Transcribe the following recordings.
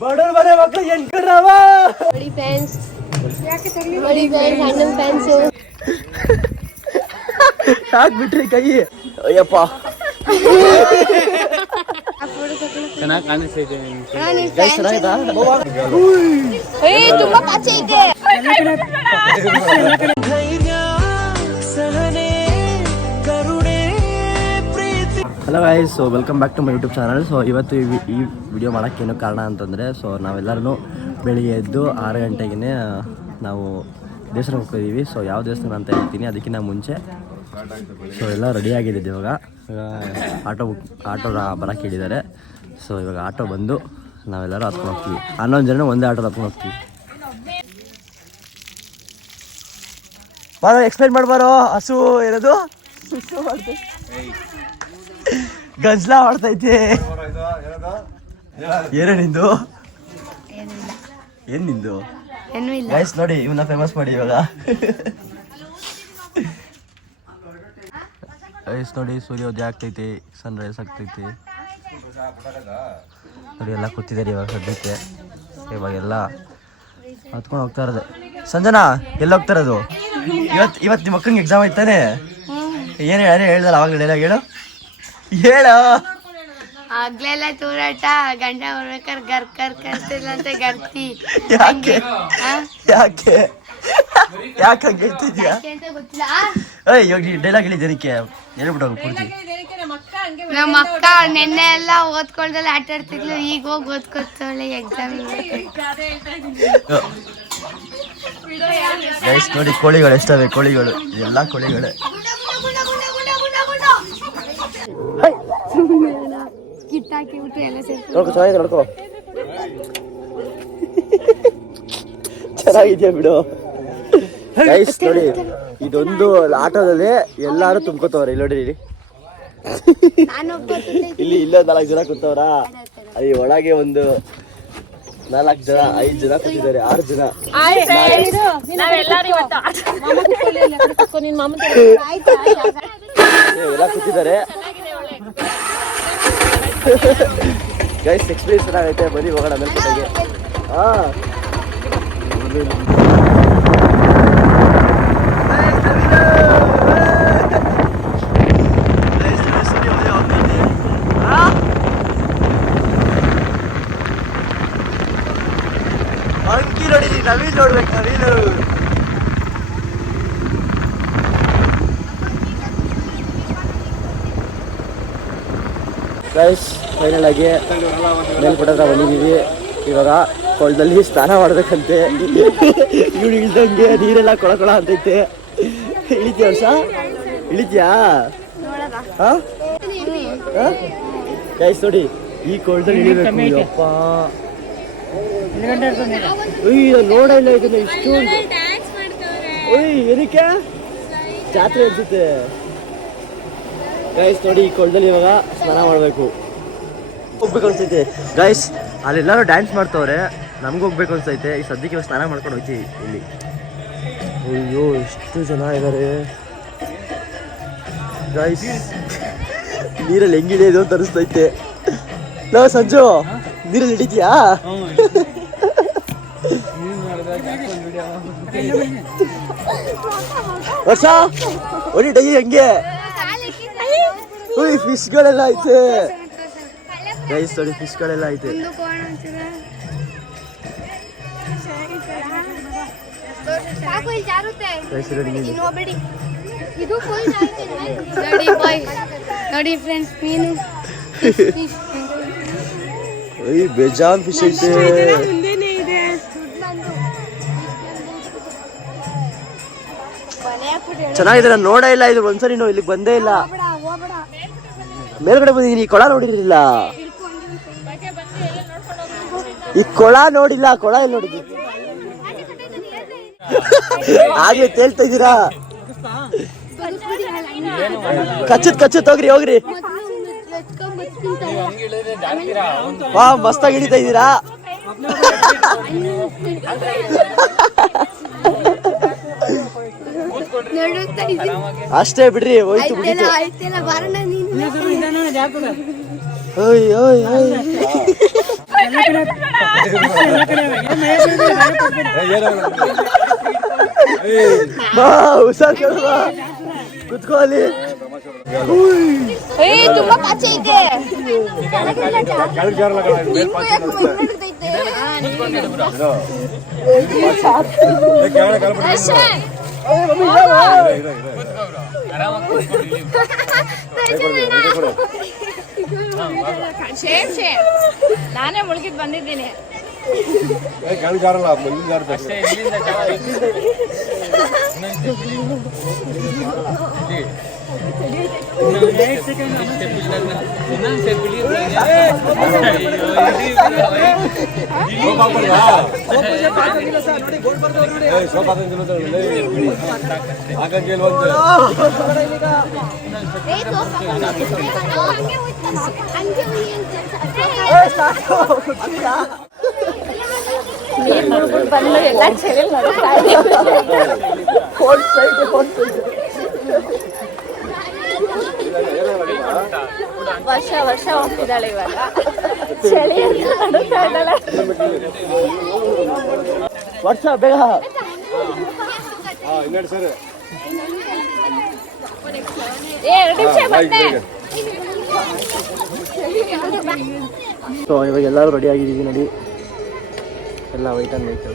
ಬಡವ್ರ ಮನೆ ಮಕ್ಕಳು ಎಂಟ್ಕರವ ನೋಡಿ ಫ್ಯಾನ್ಸ್ ಅಣ್ಣನ ಫ್ಯಾನ್ಸು ಹಾಕ್ಬಿಟ್ರಿ ಕೈ ಅಯ್ಯಪ್ಪ ಚೆನ್ನಾಗಿ ಕಾಣಿಸ್ತಿದೆ ತುಂಬಾ ಪಾಚೆ ಐತೆ hello guys, so welcome back to my YouTube channel. ಸೊ ಇವತ್ತು ಈ ವಿಡಿಯೋ ಮಾಡೋಕ್ಕೇನು ಕಾರಣ ಅಂತಂದರೆ, ಸೊ ನಾವೆಲ್ಲರೂ ಬೆಳಿಗ್ಗೆ ಎದ್ದು 6 ಗಂಟೆಗೆ ನಾವು ದೇವಸ್ಥಾನಕ್ಕೆ ಹೋಗ್ತಿದ್ದೀವಿ. ಸೊ ಯಾವ ದೇವಸ್ಥಾನ ಅಂತ ಹೇಳ್ತೀನಿ ಅದಕ್ಕಿಂತ ಮುಂಚೆ ಸೊ ಎಲ್ಲ ರೆಡಿ ಆಗಿದ್ದು. ಇವಾಗ ಆಟೋ ಬರೋಕ್ಕೆ ಹೇಳಿದ್ದಾರೆ. ಸೊ ಇವಾಗ ಆಟೋ ಬಂದು ನಾವೆಲ್ಲರೂ ಹತ್ಕೊಂಡು ಹೋಗ್ತೀವಿ. 11 ಜನ ಒಂದೇ ಆಟೋದ ಹತ್ಕೊಂಡು ಹೋಗ್ತೀವಿ. ಬಾರೋ ಎಕ್ಸ್ಪ್ಲೈನ್ ಮಾಡ್ಬಾರೋ. ಹಸು ಏನದು ಗಂಜಲ ಮಾಡ್ತೈತೆ. ಏನೇ ನಿಂದು? ಏನ್ ನಿಂದು ಗೈಸ್? ನೋಡಿ ಇವನ್ನ ಫೇಮಸ್ ಮಾಡಿ ಇವಾಗ. ಗೈಸ್ ನೋಡಿ ಸೂರ್ಯೋದಯ ಆಗ್ತೈತೆ, ಸನ್ ರೈಸ್ ಆಗ್ತೈತೆ. ನೋಡಿ ಎಲ್ಲ ಕೂತಿದ್ದಾರೆ ಇವಾಗ ಸದ್ಯಕ್ಕೆ. ಇವಾಗೆಲ್ಲ ಹತ್ಕೊಂಡು ಹೋಗ್ತಾ ಇರೋದು. ಸಂಜನಾ ಎಲ್ಲ ಹೋಗ್ತಾ ಇರೋದು? ಇವತ್ತು ನಿಮ್ಮ ಅಕ್ಕಂಗೆ ಎಕ್ಸಾಮ್ ಐತಾನೆ. ಏನು ಹೇಳ್ದಲ್ಲ ಅವಾಗಲೇ ಡೈಲಾಗ್ ಹೇಳು ಆಗ್ಲೆಲ್ಲ ತೂರಾಟ ಗಂಡ ಹೊರಕರ್ ಗರ್ಕರ್ ಕರ್ತಿಲ್ಲ ಅಂತ ಗರ್ತಿ. ಯಾಕೆ ಹಂಗೆ ಹೇಳ್ತಿದ್ಯಾ? ಇವಾಗ ನೀ ಡೈಲಾಗ್ ಹೇಳಿದ್ದಕ್ಕೆ ಹೇಳ್ಬಿಟ್ಟು ಪೂರ್ತಿ. ನಮ್ಮ ಅಕ್ಕ ನೆನ್ನೆ ಎಲ್ಲ ಓದ್ಕೊಳ್ದಲ್ಲ ಆಟ ಆಡ್ತಿದ್ಲು, ಈಗ ಹೋಗಿ ಓದ್ಕೊತಾಳೆ ಎಕ್ಸಾಮ್. ಗೈಸ್ ನೋಡಿ ಕೋಳಿಗಳು ಎಷ್ಟವೆ, ಕೋಳಿಗಳು ಎಲ್ಲ ಕೋಳಿಗಳೇ. ನೋಡ್ಕೋ ಚೆನ್ನಾಗಿದ್ಯಾ ಬಿಡು. ಗೈಸ್ ನೋಡಿ ಇದೊಂದು ಆಟೋದಲ್ಲಿ ಎಲ್ಲಾರು ತುಂಬ್ಕೋತವ್ರೆ. ಇಲ್ಲಿ ನೋಡಿ ಇಲ್ಲಿ ಇಲ್ಲೊಂದು 4 ಜನ ಕೂತವ್ರ. ಅಲ್ಲಿ ಒಳಗೆ ಒಂದು 4 ಜನ 5 ಜನ ಕೂತಿದ್ದಾರೆ. 6 ಜನ ಎಲ್ಲ ಕೂತಿದ್ದಾರೆ. ಗೈಸ್ ಎಕ್ಸ್ಪೀರಿಯನ್ಸ್ ಚೆನ್ನಾಗೈತೆ. ಬನ್ನಿ ಹೋಗೋಣ ಮೇಲ್ಕೋಟೆಗೆ. ಅಂಕಿ ನೋಡಿ, ನವೀನ್ ನೋಡ್ಬೇಕು. ನವೀನು ಗೈಸ್ ಫೈನಲ್ ಆಗಿ ಮೇಲ್ಪಟ್ಟ ಹತ್ರ ಬಂದಿದ್ದೀವಿ. ಇವಾಗ ಕೊಳದಲ್ಲಿ ಸ್ನಾನ ಮಾಡ್ಬೇಕಂತೆ. ಇವ್ಳು ಇಳ್ದಂಗೆ ನೀರೆಲ್ಲ ಕೊಳ ಅಂತೈತೆ. ಇಳಿತೀಯ ವರ್ಷ? ಇಳಿತೀಯಾ? ಗೈಸ್ ನೋಡಿ ಈ ಕೊಳದಲ್ಲಿ ಇಳಿಬೇಕು. ಅಪ್ಪ ನೋಡ ಇಲ್ಲ ಇದನ್ನ ಇಷ್ಟೊಂದು. ಏನಕ್ಕೆ ಜಾತ್ರೆ ಅನ್ಸುತ್ತೆ. ಗೈಸ್ ನೋಡಿ ಈ ಕೊಳದಲ್ಲಿ ಇವಾಗ ಸ್ನಾನ ಮಾಡಬೇಕು. ಹೋಗ್ಬೇಕು ಅನ್ಸೈತೆ ಗೈಸ್. ಅಲ್ಲೆಲ್ಲರೂ ಡ್ಯಾನ್ಸ್ ಮಾಡ್ತವ್ರೆ, ನಮ್ಗೆ ಹೋಗ್ಬೇಕು ಅನ್ಸೈತೆ. ಈ ಸದ್ಯಕ್ಕೆ ಇವಾಗ ಸ್ನಾನ ಮಾಡ್ಕೊಂಡು ಹೋಗ್ತೀವಿ ಇಲ್ಲಿ. ಅಯ್ಯೋ ಎಷ್ಟು ಜನ ಇದ್ದಾರೆ ಗೈಸ್. ನೀರಲ್ಲಿ ಹೆಂಗಿಳಿಯೋದು ಅಂತ ಅನಿಸ್ತೈತೆ. ಲೋ ಸಂಜು, ನೀರಲ್ಲಿ ಹಿಡಿತೀಯಾ? ವರ್ಷ ಹೊಡಿಟೈ ಹೆಂಗೆ? ಫಿಶ್ಗಳೆಲ್ಲ ಐತೆ ಗೈಸ್. ನೋಡಿ ಫಿಶ್ಗಳೆಲ್ಲ ಐತೆ. ನೋಡಿ ಫ್ರೆಂಡ್ಸ್ ಮೀನು ಬೇಜಾನ್ ಫಿಶ್ ಐತೆ. ಚೆನ್ನಾಗಿದೆ. ನಾನು ನೋಡೇ ಇಲ್ಲ ಇದು ಒಂದ್ಸರಿ. ಇಲ್ಲಿಗೆ ಬಂದೇ ಇಲ್ಲ. ಮೇಲ್ಗಡೆ ಬಂದಿದ್ದೀನಿ. ಈ ಕೊಳ ನೋಡಿರ್ಲಿಲ್ಲ. ಈ ಕೊಳ ನೋಡಿಲ್ಲ. ಕೊಳ ಎಲ್ಲಿ ನೋಡಿದ್ವಿ? ಆಗ್ಲೇ ತೇಳ್ತಾ ಇದ್ದೀರಾ? ಕಚ್ಚುತ್ ಹೋಗ್ರಿ. ವಾ ಮಸ್ತಾಗಿ ಹಿಡಿತಾ ಇದ್ದೀರಾ. ಅಷ್ಟೇ ಬಿಡ್ರಿ, ಹೋಯ್ತು ಬಿಡಿತು. ಬಾ ಹುಷಾರ್ ಕೇಳುವ ಕುತ್ಕೋ ಅಲ್ಲಿ. ತುಂಬಾ ಪಾಚೆ ಐತೆ. ನಾನೇ ಮುಳುಗಿದ್ ಬಂದಿದ್ದೀನಿ. ಬಂದು ಎಲ್ಲ ಚಳಿ ವರ್ಷ ಹೋಗ್ತಿದ್ದಾಳೆ ಇವಾಗ. ಚಳಿ ನಡುತ್ತಾ ಇದ್ದಾಳೆ. ವರ್ಷ ಬೇಗ ಸೊ ಇವಾಗ ಎಲ್ಲರೂ ರೆಡಿ ಆಗಿದ್ದೀವಿ ನೋಡಿ. ಎಲ್ಲ ವೈಟ್ ಆ್ಯಂಡ್ ವೈಟು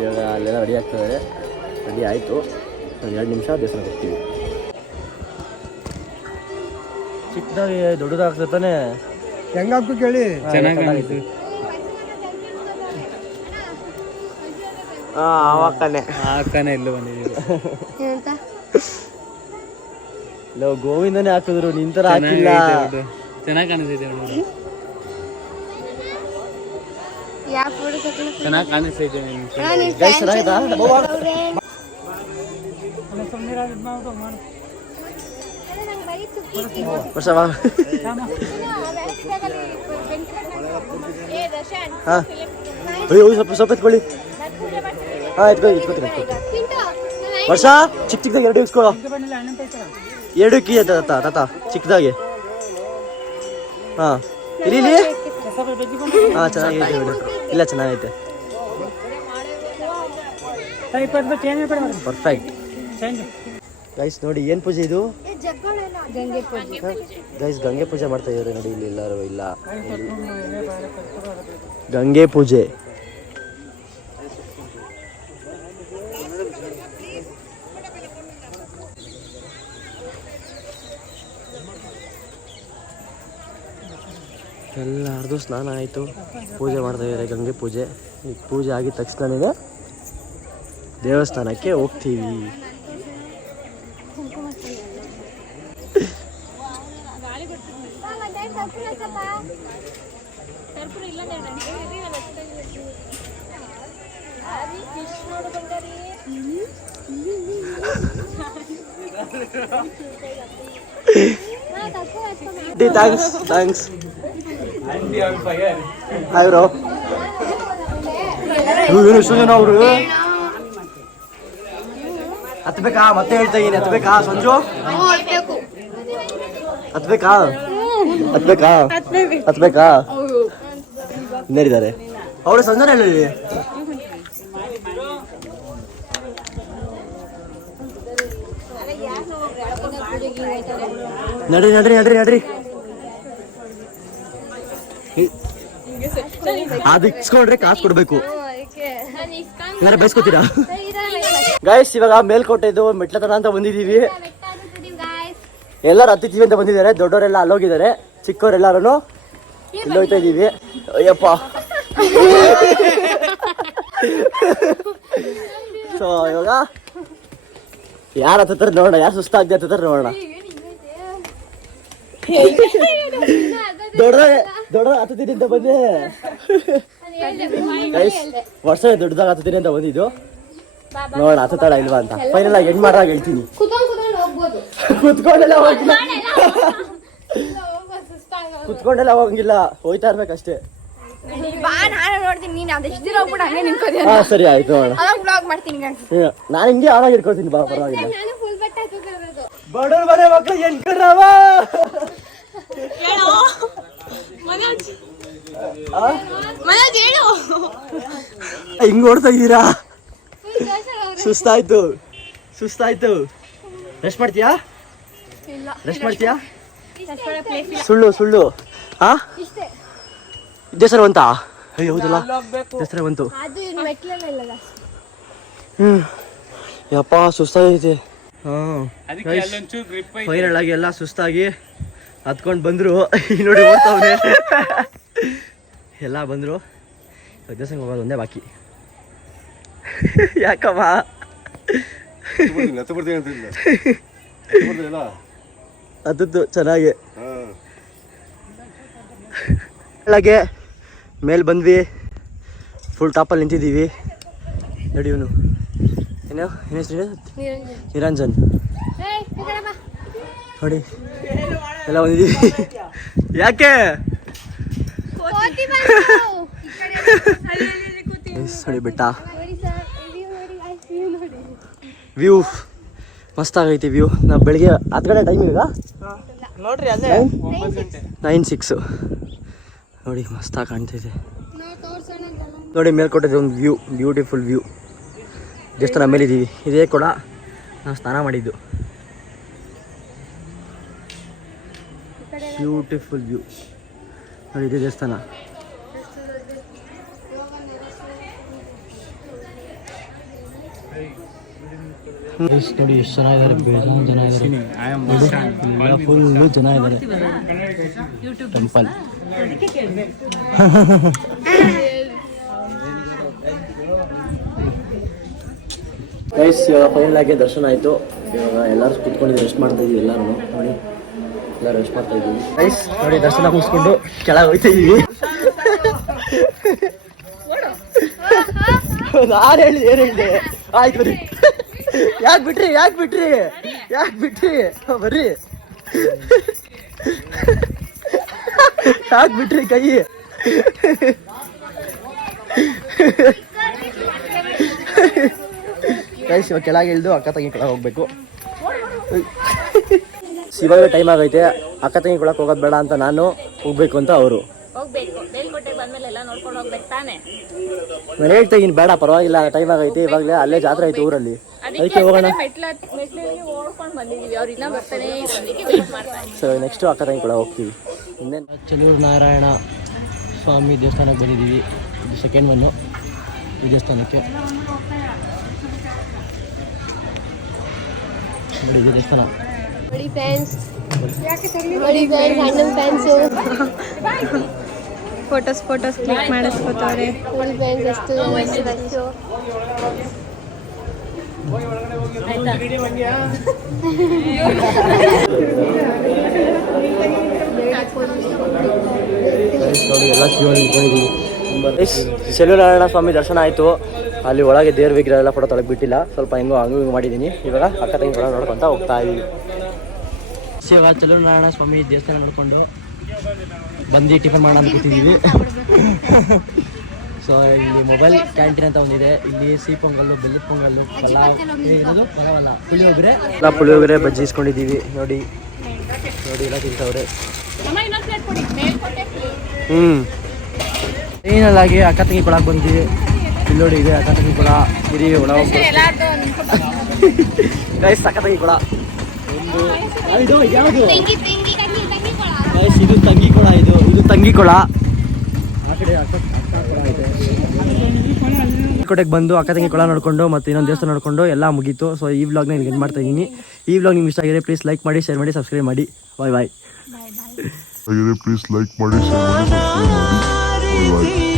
ಇವಾಗ ಅಲ್ಲೆಲ್ಲ ರೆಡಿ ಆಗ್ತದೆ. ರೆಡಿ ಆಯಿತು. 2 ನಿಮಿಷ ದೇವಸ್ಥಾನಕ್ಕೆ ಹೋಗ್ತೀವಿ. ಚಿಕ್ಕದಾಗಿ ದೊಡ್ಡದಾಗ್ತದೆ ತಾನೆ. ಹೆಂಗಾಗ್ತು ಕೇಳಿ. ಚೆನ್ನಾಗಿತ್ತು. ಆವಾಕನೆ ಇಲ್ಲೂ ಬಂದಿದ್ದೀವಿ. ಇಲ್ಲ ಗೋವಿಂದನೇ ಹಾಕಿದ್ರು, ನಿಂತರ ಹಾಕಿಲ್ಲ. ಚೆನ್ನಾಗಿ ಕಾಣಿಸ್ತೈತೆ. ಚೆನ್ನಾಗಿ ಕಾಣಿಸ್ತೈತೆ. ಚೆನ್ನಾಗಿತ್ತಾ? ವರ್ಷವಾ ಹಾಂ ಅಯ್ಯೋ ಸ್ವಲ್ಪ ಎತ್ಕೊಳ್ಳಿ. ಹಾಂ ಎತ್ಕೊತೀನಿ. ವರ್ಷ ಚಿಕ್ಕದಾಗಿ 2 ಇಸ್ಕೊಳ್ಳೋ. 2 ಕೀ ತಾತ ಚಿಕ್ಕದಾಗಿ. ಹಾಂ ಇಲ್ಲಿ ಹಾಂ ಚೆನ್ನಾಗೈತೆ ಬಿಡು. ಇಲ್ಲ ಚೆನ್ನಾಗೈತೆ. Perfect guys. ನೋಡಿ ಏನು ಪೂಜೆ ಇದು? ಗೈಸ್ ಗಂಗೆ ಪೂಜೆ ಮಾಡ್ತಾ ಇದ್ದಾರೆ ನೋಡಿ ಇಲ್ಲಿ ಎಲ್ಲರೂ. ಇಲ್ಲ ಗಂಗೆ ಪೂಜೆ. ಎಲ್ಲರದು ಸ್ನಾನ ಆಯಿತು. ಪೂಜೆ ಮಾಡ್ತಾ ಇದ್ದಾರೆ ಗಂಗೆ ಪೂಜೆ. ಈ ಪೂಜೆ ಆಗಿದ ತಕ್ಷಣವೇ ದೇವಸ್ಥಾನಕ್ಕೆ ಹೋಗ್ತೀವಿ. ಥ್ಯಾಂಕ್ಸ್. Hi bro. ಎಷ್ಟು ಜನ ಅವರು ಹತ್ಬೇಕಾ? ಮತ್ತೆ ಹೇಳ್ತಾ ಇದ್ದೀನಿ, ಹತ್ಬೇಕಾ ಸಂಜು? ಹತ್ಬೇಕಾ? ಇನ್ನೇರಿದ್ದಾರೆ ಅವಳು. ಸಂಜನೆ ಹೇಳಿ ನಡ್ರಿ. ಅದು ಇಸ್ಕೊಂಡ್ರೆ ಕಾಸು ಕೊಡ್ಬೇಕು. ಯಾರು ಬಯಸ್ಕೋತೀರಾ? ಗೈಸ್ ಇವಾಗ ಮೇಲ್ಕೋಟೆದು ಮೆಟ್ಲತನ ಅಂತ ಬಂದಿದ್ದೀವಿ. ಎಲ್ಲರೂ ಹತ್ತಿದ್ದೀವಿ ಅಂತ ಬಂದಿದ್ದಾರೆ. ದೊಡ್ಡವರೆಲ್ಲ ಅಲ್ಲೋಗಿದ್ದಾರೆ, ಚಿಕ್ಕವರೆಲ್ಲರೂ ಇಲ್ಲಿ ಹೋಗ್ತಾ ಇದ್ದೀವಿ. ಅಯ್ಯಪ್ಪ. ಸೊ ಇವಾಗ ಯಾರು ಹತ್ತಾರೆ ನೋಡೋಣ, ಯಾರು ಸುಸ್ತಾಗ್ದೆ ಹತ್ತಾರೆ ನೋಡೋಣ. ದೊಡ್ಡ ಹತ್ತೀನಿ ಅಂತ ಬಂದೆ. ವರ್ಷ ದೊಡ್ಡದಾಗ ಹತ್ತೀನಿ ಅಂತ ಬಂದಿದ್ದು. ನೋಡೋಣ ಹತ್ತಾಳ ಇಲ್ವಾ ಅಂತ. ಫೈನಲ್ ಆಗಿ ಹೆಣ್ ಮಾಡ್ದಾಗ ಹೇಳ್ತೀನಿ. ಕುತ್ಕೊಂಡೆಲ್ಲ ಹೋಗಂಗಿಲ್ಲ, ಹೋಯ್ತಾ ಇರ್ಬೇಕಷ್ಟೇ. ಹಾ ಸರಿ ಆಯ್ತು ನೋಡೋಣ. ನಾನು ಹಿಂಗೆ ಆರಾಗಿ ಇಟ್ಕೊಳ್ತೀನಿ. ಬಾ ಪರವಾಗಿಲ್ಲ. ಬಡವ್ರ ಮನೆ ಮಕ್ಳು ಎನ್ಕರವ ಮನೆಗೆ ಹೇಳು. ಹಿಂಗ್ ಓಡ್ತಾ ಇದ್ದೀರಾ? ಸುಸ್ತಾಯ್ತು ರೆಸ್ಟ್ ಮಾಡ್ತೀಯಾ? ರೆಸ್ಟ್ ಮಾಡ್ತೀಯಾ? ಸುಳ್ಳು ಹಾ ದೇವಸ್ಥಾನ ಬಂತಾ? ಅಯ್ಯೋ ಹೌದಲ್ಲ ದೇವಸ್ಥಾನ ಬಂತು. ಯಪ್ಪ ಸುಸ್ತಾಗೈತೆ. ಫೈನಲ್ ಆಗಿ ಎಲ್ಲ ಸುಸ್ತಾಗಿ ಹತ್ಕೊಂಡು ಬಂದ್ರು. ನೋಡಿ ಓಡ್ತಾವ್ರೆ ಎಲ್ಲ ಬಂದ್ರು. ದೇವಸ್ಥಾನಕ್ಕೆ ಹೋಗೋದು ಒಂದೇ ಬಾಕಿ. ಯಾಕಮ್ಮ ಅದದ್ದು ಚೆನ್ನಾಗಿ ಹಾಗೆ ಮೇಲೆ ಬಂದ್ವಿ. ಫುಲ್ ಟಾಪಲ್ಲಿ ನಿಂತಿದ್ದೀವಿ. ನೋಡಿ ಇವನು ಏನು ಹೆಸರು? ನಿರಂಜನ್. ನೋಡಿ ಎಲ್ಲ ಬಂದಿದ್ದೀವಿ. ಯಾಕೆ ನೋಡಿ ಬೆಟ್ಟ ವ್ಯೂ ಮಸ್ತಾಗೈತಿ ವ್ಯೂ. ನಾವು ಬೆಳಿಗ್ಗೆ 10 ಗಂಟೆ ಟೈಮ್ ಈಗ ನೋಡ್ರಿ ಅಲ್ಲೇ 9:06 ನೋಡಿ ಮಸ್ತಾಗಿ ಕಾಣ್ತೈತೆ. ನೋಡಿ ಮೇಲ್ಕೊಟ್ಟಿದೆ ಒಂದು ವ್ಯೂ, ಬ್ಯೂಟಿಫುಲ್ ವ್ಯೂ. ದೇವಸ್ಥಾನ ಮೇಲಿದ್ದೀವಿ. ಇದೇ ಕೂಡ ನಾವು ಸ್ನಾನ ಮಾಡಿದ್ದು. ಬ್ಯೂಟಿಫುಲ್ ವ್ಯೂ ನೋಡಿ. ಇದೇ ದೇವಸ್ಥಾನ. ನೋಡಿ ಎಷ್ಟು ಚೆನ್ನಾಗಿದ್ದಾರೆ. ಬೇಜಾನ್ ಜನ ಇದ್ದಾರೆ. ಫುಲ್ಲು ಜನ ಇದ್ದಾರೆ. ಟೆಂಪಲ್ ಗೈಸ್ ಫೈನಲ್ ಆಗಿ ದರ್ಶನ ಆಯಿತು. ಇವಾಗ ಎಲ್ಲರೂ ಕುತ್ಕೊಂಡಿದ್ದು ರೆಸ್ಟ್ ಮಾಡ್ತಾ ಇದೀವಿ. ಎಲ್ಲರೂ ನೋಡಿ ಎಲ್ಲ ರೆಸ್ಟ್ ಮಾಡ್ತಾ ಇದ್ದೀವಿ. ಗೈಸ್ ನೋಡಿ ದರ್ಶನ ಮುಗಿಸ್ಕೊಂಡು ಕೆಳಗೆ ಹೋಗ್ತಾ ಇದೀವಿ. ನಾನು ಹೇಳಿ ಏನು ಹೇಳಿದೆ? ಆಯ್ತು ಬರ್ರಿ. ಯಾಕೆ ಬಿಟ್ರಿ ಬರ್ರಿ. ಯಾಕೆ ಬಿಟ್ರಿ ಕೈ? ಗೈಸ್ ಇವಾಗ ಕೆಳಗೆ ಇಳಿದು ಅಕ್ಕ ತಂಗಿ ಕೊಳಕ್ಕೆ ಹೋಗ್ಬೇಕು. ಇವಾಗ ಟೈಮ್ ಆಗೈತೆ. ಅಕ್ಕ ತಂಗಿ ಕೊಳಕ್ಕೆ ಹೋಗೋದು ಬೇಡ ಅಂತ ನಾನು, ಹೋಗ್ಬೇಕು ಅಂತ ಅವರು. ನಾನು ಹೇಳ್ತಾ ಇದ್ದೀನಿ ಬೇಡ ಪರವಾಗಿಲ್ಲ ಟೈಮ್ ಆಗೈತೆ. ಇವಾಗಲೇ ಅಲ್ಲೇ ಜಾತ್ರೆ ಆಯ್ತು ಊರಲ್ಲಿ, ಅದಕ್ಕೆ ಹೋಗೋಣ. ಸೊ ನೆಕ್ಸ್ಟು ಅಕ್ಕ ತಂಗಿ ಕೂಡ ಹೋಗ್ತೀವಿ. ಇನ್ನೇನು ಚಲೂರು ನಾರಾಯಣ ಸ್ವಾಮಿ ದೇವಸ್ಥಾನಕ್ಕೆ ಬಂದಿದ್ದೀವಿ. ಇದು ಸೆಕೆಂಡ್ ಒನ್ನು ಈ ದೇವಸ್ಥಾನಕ್ಕೆ. ನೋಡಿ ಇದು ದೇವಸ್ಥಾನ. ಫೋಟೋಸ್ ಕ್ಲಿಕ್ ಮಾಡಿಸ್ಕೊತವ್ರೆ. ನೋಡಿ ಎಲ್ಲ ಶಿವನಿದ್ದೀವಿ. ಚೆಲುನಾರಾಯಣ ಸ್ವಾಮಿ ದರ್ಶನ ಆಯಿತು. ಅಲ್ಲಿ ಒಳಗೆ ದೇವ್ರ ವಿಗ್ರಹ ಎಲ್ಲ ಫೋಟೋ ತೊಳಗೆ ಬಿಟ್ಟಿಲ್ಲ. ಸ್ವಲ್ಪ ಹಿಂಗೂ ಹಂಗೂ ಮಾಡಿದ್ದೀನಿ. ಇವಾಗ ಅಕ್ಕ ತಂಗಿ ಕೂಡ ನೋಡ್ಕೊತ ಹೋಗ್ತಾ ಇದ್ದೀವಿ. ಇವಾಗ ಚೆಲುನಾರಾಯಣ ಸ್ವಾಮಿ ದೇವಸ್ಥಾನ ನೋಡಿಕೊಂಡು ಬಂದು ಟಿಫನ್ ಮಾಡೋಣ ಕೂತಿದ್ದೀವಿ. ಸೊ ಇಲ್ಲಿ ಮೊಬೈಲ್ ಕ್ಯಾಂಟೀನ್ ಅಂತ ಒಂದಿದೆ. ಇಲ್ಲಿ ಸಿಹಿ ಪೊಂಗಲ್ಲು, ಬೆಲ್ಲದ ಪೊಂಗಲ್ಲು, ಏನದು ಪರವಲ್ಲ, ಪುಳಿಯೋಗರೆ ಬಜ್ಜಿ ಇಸ್ಕೊಂಡಿದ್ದೀವಿ. ನೋಡಿ ಎಲ್ಲ ತಿಂತವ್ರೆ. ಏನಲ್ಲಾಗಿ ಅಕ್ಕ ತಂಗಿ ಕೊಳಕ್ಕೆ ಬಂದಿದ್ದೀವಿ. ಇಲ್ಲಿ ನೋಡಿ ಇದೆ ಅಕ್ಕ ತಂಗಿ ಕೊಳ. ಇರಿ ಒಳ ಗೈಸ್ ಅಕ್ಕ ತಂಗಿ ಕೊಳ. ಇದು ಯಾವುದು? ಇದು ತಂಗಿ ಕೊಳ. ಇದು ತಂಗಿ ಕೊಳ. ಆ ಕಡೆ ಕೋಟೆಗೆ ಬಂದು ಅಕ್ಕ ತಂಗಿ ಕೊಳ ನೋಡಿಕೊಂಡು ಮತ್ತು ಇನ್ನೊಂದು ದೇವಸ್ಥಾನ ನೋಡಿಕೊಂಡು ಎಲ್ಲ ಮುಗೀತು. ಸೊ ಈ ವ್ಲಾಗ್ನ ಇಲ್ಲಿ ಎಂಡ್ ಮಾಡ್ತಾ ಇದ್ದೀನಿ. ಈ ವ್ಲಾಗ್ ನಿಮ್ಗೆ ಇಷ್ಟ ಆಗಿದೆ ಪ್ಲೀಸ್ ಲೈಕ್ ಮಾಡಿ, ಶೇರ್ ಮಾಡಿ, ಸಬ್ಸ್ಕ್ರೈಬ್ ಮಾಡಿ. ಬಾಯ್. ಪ್ಲೀಸ್ ಲೈಕ್ ಮಾಡಿ, ಶೇರ್ ಮಾಡಿ, ಸಬ್ಸ್ಕ್ರೈಬ್ ಮಾಡಿ. ಬಾಯ್.